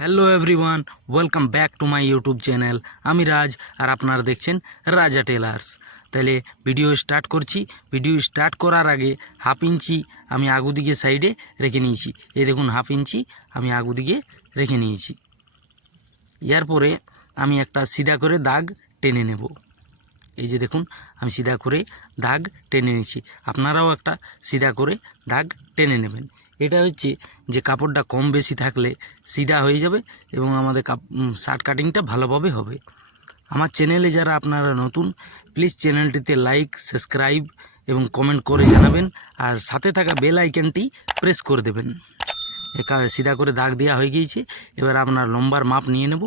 Hello everyone, welcome back to my YouTube channel. আমি রাজ আর আপনারা দেখছেন রাজা টেলার্স। তাহলে ভিডিও স্টার্ট করছি। ভিডিও স্টার্ট করার আগে হাফ ইঞ্চি আমি আগু দিকে সাইডে রেখে নিয়েছি। এই দেখুন, হাফ ইঞ্চি আমি আগু দিকে রেখে নিয়েছি। এরপরে আমি একটা সিধা করে দাগ টেনে নেব। এই যে দেখুন, আমি সিধা করে দাগ টেনে নিয়েছি। আপনারাও একটা সিধা করে দাগ টেনে নেবেন। এটা হচ্ছে যে কাপড়টা কম বেশি থাকলে সিধা হয়ে যাবে এবং আমাদের শার্ট কাটিংটা ভালোভাবে হবে। আমার চ্যানেলে যারা আপনারা নতুন, প্লিজ চ্যানেলটিতে লাইক, সাবস্ক্রাইব এবং কমেন্ট করে জানাবেন, আর সাথে থাকা বেল আইকনটি প্রেস করে দেবেন। সিধা করে দাগ দেওয়া হয়ে গিয়েছে। এবার আপনার লম্বার মাপ নিয়ে নেব।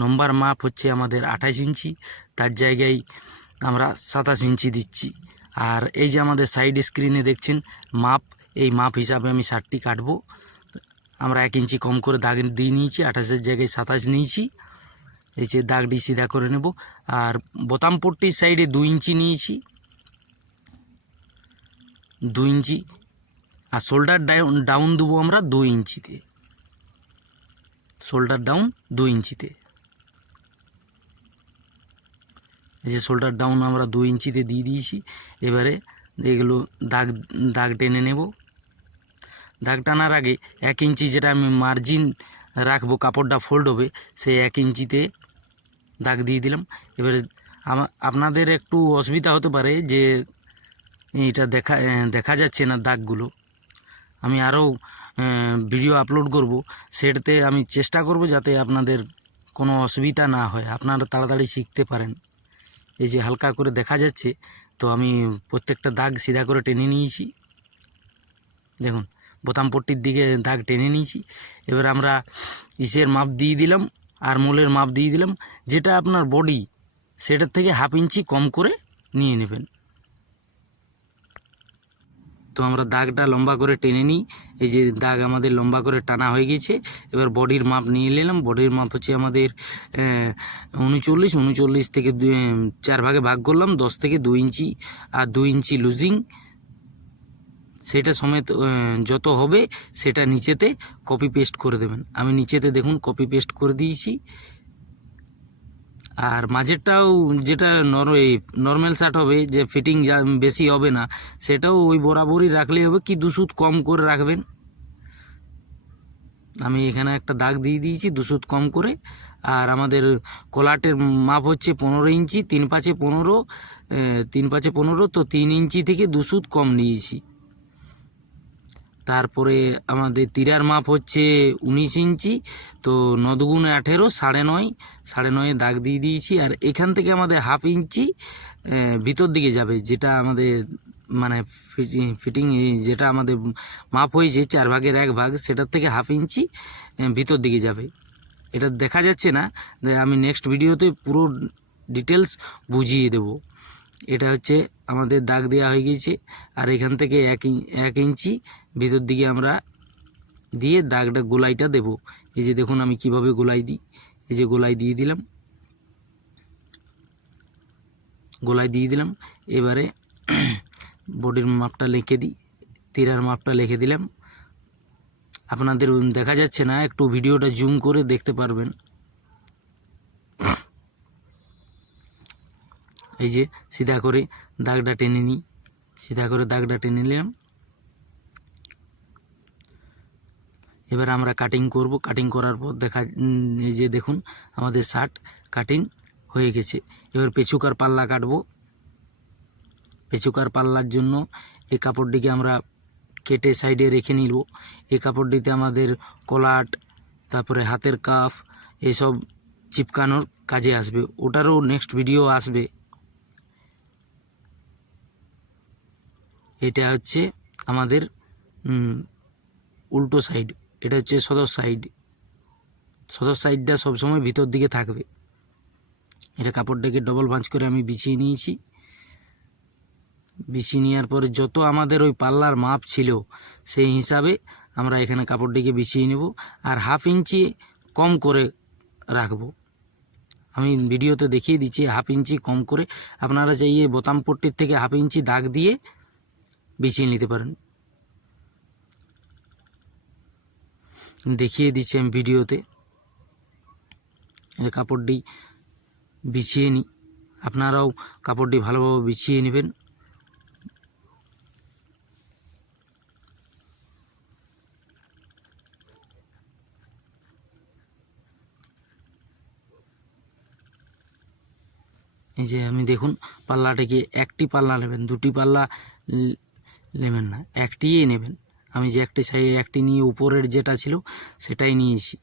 লম্বার মাপ হচ্ছে আমাদের 28 ইঞ্চি, তার জায়গায় আমরা 27 ইঞ্চি দিচ্ছি। আর এই যে আমাদের সাইড স্ক্রিনে দেখছেন মাপ, এই মাপ হিসাবে আমি শার্টটি কাটবো। আমরা 1 ইঞ্চি কম করে দাগ দিয়ে নিয়েছি, 28-এর জায়গায় 27 নিয়েছি। এই যে দাগটি সিধা করে নেব। আর বোতাম পট্টির সাইডে 2 ইঞ্চি নিয়েছি, 2 ইঞ্চি। আর শোল্ডার ডাউন দেবো আমরা 2 ইঞ্চিতে, শোল্ডার ডাউন 2 ইঞ্চিতে। এই যে শোল্ডার ডাউন আমরা 2 ইঞ্চিতে দিয়ে দিয়েছি। এবারে এগুলো দাগ টেনে নেব। দাগ টানার আগে 1 ইঞ্চি যেটা আমি মার্জিন রাখবো, কাপড়টা ফোল্ড হবে, সেই 1 ইঞ্চিতে দাগ দিয়ে দিলাম। এবারে আপনাদের একটু অসুবিধা হতে পারে যে এটা দেখা যাচ্ছে না দাগগুলো। আমি আরও ভিডিও আপলোড করব, সেটাতে আমি চেষ্টা করব যাতে আপনাদের কোনো অসুবিধা না হয়, আপনারা তাড়াতাড়ি শিখতে পারেন। এই যে হালকা করে দেখা যাচ্ছে, তো আমি প্রত্যেকটা দাগ সিধা করে টেনে নিয়েছি। দেখুন, বোতাম পট্টির দিকে দাগ টেনে নিয়েছি। এবার আমরা ইসের মাপ দিয়ে দিলাম আর মূলের মাপ দিয়ে দিলাম। যেটা আপনার বডি, সেটার থেকে হাফ ইঞ্চি কম করে নিয়ে নেবেন। তো আমরা দাগটা লম্বা করে টেনে নিই। এই যে দাগ আমাদের লম্বা করে টানা হয়ে গেছে। এবার বডির মাপ নিয়ে নিলাম। বডির মাপ হচ্ছে আমাদের 39 থেকে 4 ভাগে ভাগ করলাম, 10 থেকে 2 ইঞ্চি। আর 2 ইঞ্চি লুজিং, সেটা সমেত যত হবে সেটা নিচেতে কপি পেস্ট করে দেবেন। আমি নিচেতে দেখুন কপি পেস্ট করে দিয়েছি। আর মাঝেরটাও যেটা নর্মাল শার্ট হবে, যে ফিটিং যা বেশি হবে না, সেটাও ওই বরাবরই রাখলেই হবে, কি 2 সুত কম করে রাখবেন। আমি এখানে একটা দাগ দিয়ে দিয়েছি 2 সুত কম করে। আর আমাদের কলাটের মাপ হচ্ছে 15 ইঞ্চি, 3 পাঁচে 15, তো 3 ইঞ্চি থেকে 2 সুত কম নিয়েছি। তারপরে আমাদের তিরার মাপ হচ্ছে 19 ইঞ্চি, তো 9 দুগুণে 18, 9.5 দাগ দিয়ে দিয়েছি। আর এখান থেকে আমাদের হাফ ইঞ্চি ভিতর দিকে যাবে, যেটা আমাদের মানে ফিটিং যেটা আমাদের মাপ হয়েছে 4 ভাগের 1 ভাগ, সেটার থেকে হাফ ইঞ্চি ভিতর দিকে যাবে। এটা দেখা যাচ্ছে না, আমি নেক্সট ভিডিওতে পুরো ডিটেলস বুঝিয়ে দেব। এটা হচ্ছে আমাদের দাগ দেওয়া হয়ে গেছে। আর এখান থেকে 1 ইঞ্চি ভিতর দিকে আমরা দিয়ে দাগটা গোলাইটা দেব। এই যে দেখুন আমি কিভাবে গোলাই দিই। এই যে গোলাই দিয়ে দিলাম। এবারে বডির মাপটা লিখে দিই, তিরার মাপটা লিখে দিলাম। আপনাদের দেখা যাচ্ছে না, একটু ভিডিওটা জুম করে দেখতে পারবেন। এই যে সিধা করে দাগটা টেনে নিই, সিধা করে দাগটা টেনে নিলাম। এবার আমরা কাটিং করব। কাটিং করার পর এই যে দেখুন আমাদের শার্ট কাটিং হয়ে গেছে। এবার পেছুকার পাল্লা কাটবো। পেছুকার পাল্লার জন্য এই কাপড়টিকে আমরা কেটে সাইডে রেখে নিব। এই কাপড়টিতে আমাদের কলাট, তারপরে হাতের কাফ, এসব চিপকানোর কাজে আসবে। ওটারও নেক্সট ভিডিও আসবে। এটা হচ্ছে আমাদের উল্টো সাইড, এটা হচ্ছে সদর সাইডটা সবসময় ভিতর দিকে থাকবে। এটা কাপড়টাকে ডবল ভাঁজ করে আমি বিছিয়ে নিয়েছি। বিছিয়ে নেওয়ার পরে যত আমাদের ওই পাল্লার মাপ ছিল সেই হিসাবে আমরা এখানে কাপড়টিকে বিছিয়ে নেব। আর হাফ ইঞ্চি কম করে রাখবো। আমি ভিডিওতে দেখিয়ে দিচ্ছি হাফ ইঞ্চি কম করে। আপনারা চাইয়ে বোতাম পট্টির থেকে হাফ ইঞ্চি দাগ দিয়ে বিছিয়ে নিতে পারেন। দেখিয়ে দিচ্ছি আমি ভিডিওতে। এই কাপড়টি বিছিয়ে নিই। আপনারাও কাপড়টি ভালোভাবে বিছিয়ে নেবেন। এই যে আমি দেখুন পাল্লাটাকে একটি পাল্লা নেবেন, দুটি পাল্লা নেবেন না, একটিই নেবেন। আমি যে একটি সাইড একটি নিয়ে উপরের যেটা ছিল সেটাই নিয়েছি।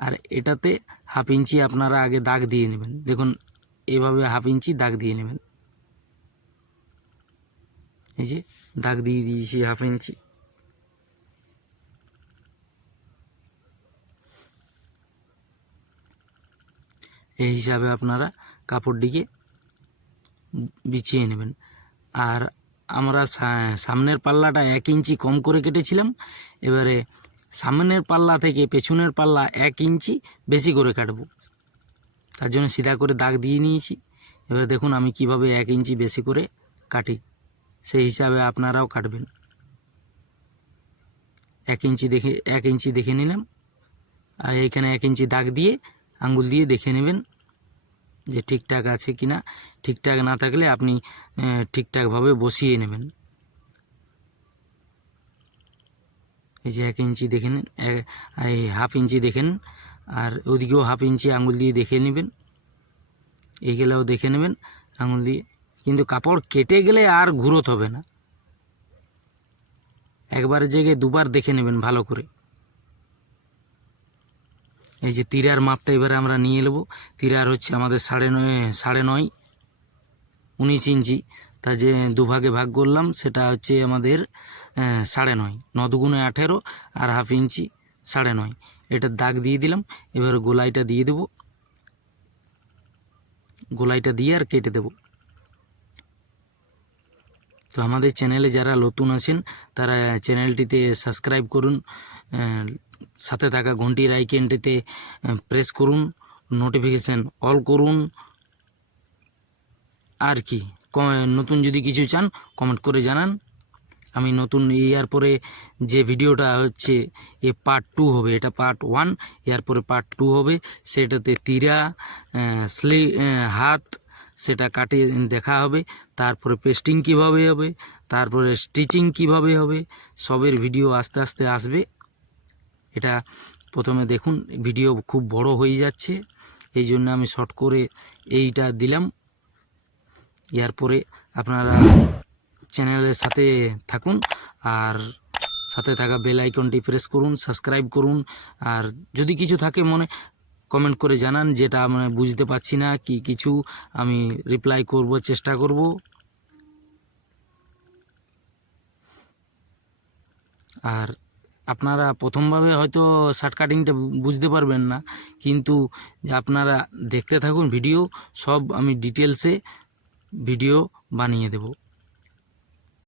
আর এটাতে 1/2 ইঞ্চি আপনারা আগে দাগ দিয়ে নেবেন। দেখুন এইভাবে 1/2 ইঞ্চি দাগ দিয়ে নেবেন। এই যে দাগ দিয়ে দিয়েছি 1/2 ইঞ্চি। এই হিসাবে আপনারা কাপড়টিকে বিছিয়ে নেবেন। আর আমরা সামনের পাল্লাটা 1 ইঞ্চি কম করে কেটেছিলাম, এবারে সামনের পাল্লা থেকে পেছনের পাল্লা 1 ইঞ্চি বেশি করে কাটবো। তার জন্য সিধা করে দাগ দিয়ে নিয়েছি। এবার দেখুন আমি কিভাবে 1 ইঞ্চি বেশি করে কাটি, সেই হিসাবে আপনারাও কাটবেন। 1 ইঞ্চি দেখে নিলাম। আর এইখানে 1 ইঞ্চি দাগ দিয়ে আঙ্গুল দিয়ে দেখে নেবেন যে ঠিকঠাক আছে কি না। ঠিকঠাক না থাকলে আপনি ঠিকঠাকভাবে বসিয়ে নেবেন। এই যে 1 ইঞ্চি দেখে নিন, এই 1/2 ইঞ্চি দেখেন, আর ওদিকেও 1/2 ইঞ্চি আঙুল দিয়ে দেখে নেবেন। এইগুলোও দেখে নেবেন আঙুল দিয়ে। কিন্তু কাপড় কেটে গেলে আর ঘুরত হবে না, একবারের জায়গায় দুবার দেখে নেবেন ভালো করে। এই যে তিরার মাপটা এবারে আমরা নিয়ে নেব। তিরার হচ্ছে আমাদের 9.5 19 ইঞ্চি, তা যে দুভাগে ভাগ করলাম সেটা হচ্ছে আমাদের 9.5, 9 দুগুণে 18 আর 1/2 ইঞ্চি 9.5। এটা দাগ দিয়ে দিলাম। এবার গোলাইটা দিয়ে দেব, গোলাইটা দিয়ে আর কেটে দেব। তো আমাদের চ্যানেলে যারা নতুন আছেন তারা চ্যানেলটিতে সাবস্ক্রাইব করুন, সাথে থাকা ঘন্টির আইকনটিতে প্রেস করুন, নোটিফিকেশান অল করুন। আর কি নতুন যদি কিছু চান কমেন্ট করে জানান। আমি নতুন ইয়ার পরে যে ভিডিওটা হচ্ছে এ পার্ট 2 হবে, এটা পার্ট 1, এর পরে পার্ট 2 হবে। সেটাতে তিরা হাত সেটা কাটিয়ে দেখা হবে। তারপরে পেস্টিং কিভাবে হবে, তারপরে স্টিচিং কিভাবে হবে, সবের ভিডিও আস্তে আস্তে আসবে। এটা প্রথমে দেখুন ভিডিও খুব বড় হয়ে যাচ্ছে, এই জন্য আমি শর্ট করে এইটা দিলাম। এরপরে আপনারা চ্যানেলের সাথে থাকুন আর সাথে থাকা বেল আইকনটি প্রেস করুন, সাবস্ক্রাইব করুন। আর যদি কিছু থাকে মনে কমেন্ট করে জানান, যেটা আমরা বুঝতে পারছি না কি কিছু, আমি রিপ্লাই করব, চেষ্টা করব। আর আপনারা প্রথমভাবে হয়তো শার্ট কাটিংটা বুঝতে পারবেন না, কিন্তু আপনারা দেখতে থাকুন ভিডিও, সব আমি ডিটেলসে ভিডিও বানিয়ে দেব।